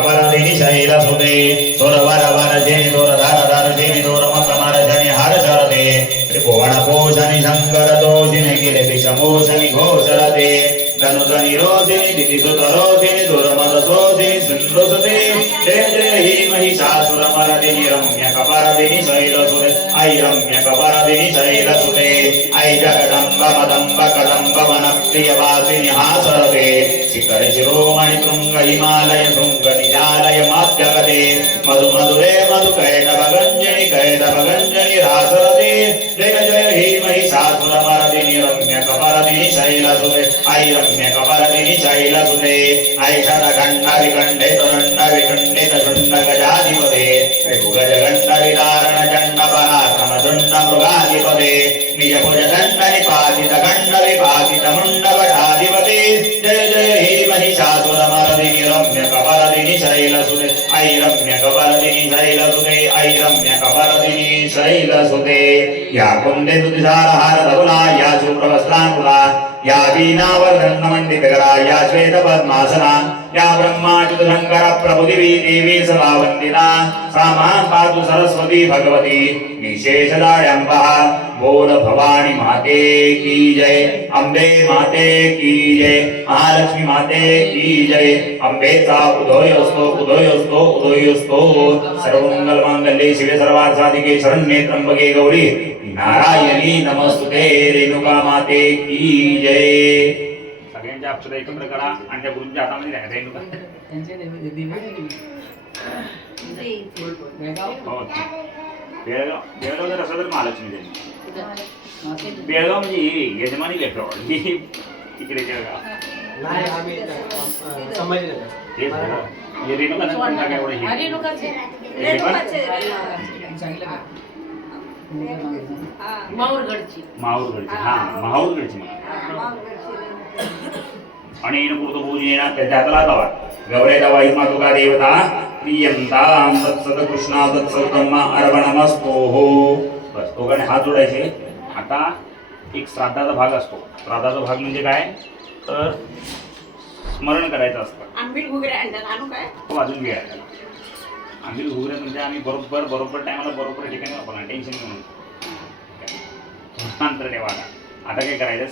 कपरदिनी शैलसुते सुरवरवरजिनि दुरधरधरजिनि दुरमकमरजनि हर्षरते त्रिभुवनपोषणि शङ्करदोषिनि गिरिविषमोषणि घोषरते धनुधनि रोषिनि दितिसुतरोषिनि दुर्मदशोषिनि सिन्धुसुते जय जय हे महिषासुरमर्दिनि रम्यकपरदिनि शैलसुते ऐ रम्यकपरदिनि शैलसुते ऐ जगदम्ब मदम्ब कदम्ब वनप्रियवासिनि हासरते शिखर शिरोमणि तुंग हिमालय तुंग निजालय मध्यगते मधु मधुरे मधु कैटभगंजनि रासरते जय जय हे महिषासुरमर्दिनि रम्यकपरदिनि शैलसुते ऐ रम्यकपरदिनि शैलसुते ऐ शतखण्ड विखण्डित दण्ड विखण्डित शुण्ड गजाधिपते त्रिभुगजगण्ड विदारण चण्ड पराक्रम शुण्ड मृगाधिपते निजभुज दण्ड निपातित खण्ड विपातित मुण्ड वटाधिपते जय जय हे महिषासुरमर्दिनि रम्यकपरदिनि शैलसुते ऐ रम्यकपरदिनि शैलसुते ऐ रम्यकपरदिनि शैलसुते या कुन्दे तुषारहार धवला या शुभ्रवस्त्रानुला या वीणावर्धन्नमण्डितकरा या श्वेतपद्मासना या ब्रह्माच्युतशङ्कर प्रभुदेवी देवी सदा वन्दिता सा मां पातु सरस्वती भगवती निशेषदायम्बः बोल भवानी माते की जय अम्बे माते की जय महालक्ष्मी माते की जय अम्बेचा उदयोस्तो उदयोस्तो उदयोस्तो सर्वमंगलमांगल्ये शिवे सर्वार्थसाधिके शरण्ये त्र्यंबके गौरी नारायणी नमस्तुते रेणुका माते की जय सगळ्यांच्या अक्षर एकत्र करा आणि त्या गुरूंच्या हातामध्ये द्या रेणुका बेळगाव जर असं तर महालक्ष्मी देवी बेळगाव म्हणजे ही यजमानी बेळगाव इकडे बेळगाव माहूरगडची हा माहूरगडची आणि पूजेना त्याच्या हाताला दवा गौरे दवा ही मातुका देवता प्रियंतां तत्सत कृष्णा तत्सत ब्रह्मा अर्पणमस्तु बस दोघांनी हात जोडायचे. आता एक श्राद्धाचा भाग असतो. श्राद्धाचा भाग म्हणजे काय तर स्मरण करायचं असतं. आंबील घुगऱ्या आणतात आणू काय वाजून घ्या. आंबील घुगऱ्या म्हणजे आम्ही बरोबर टायमाला बरोबर ठिकाणी वापरणार टेन्शन घेऊन मंत्र ठेवा. आता काय करायचं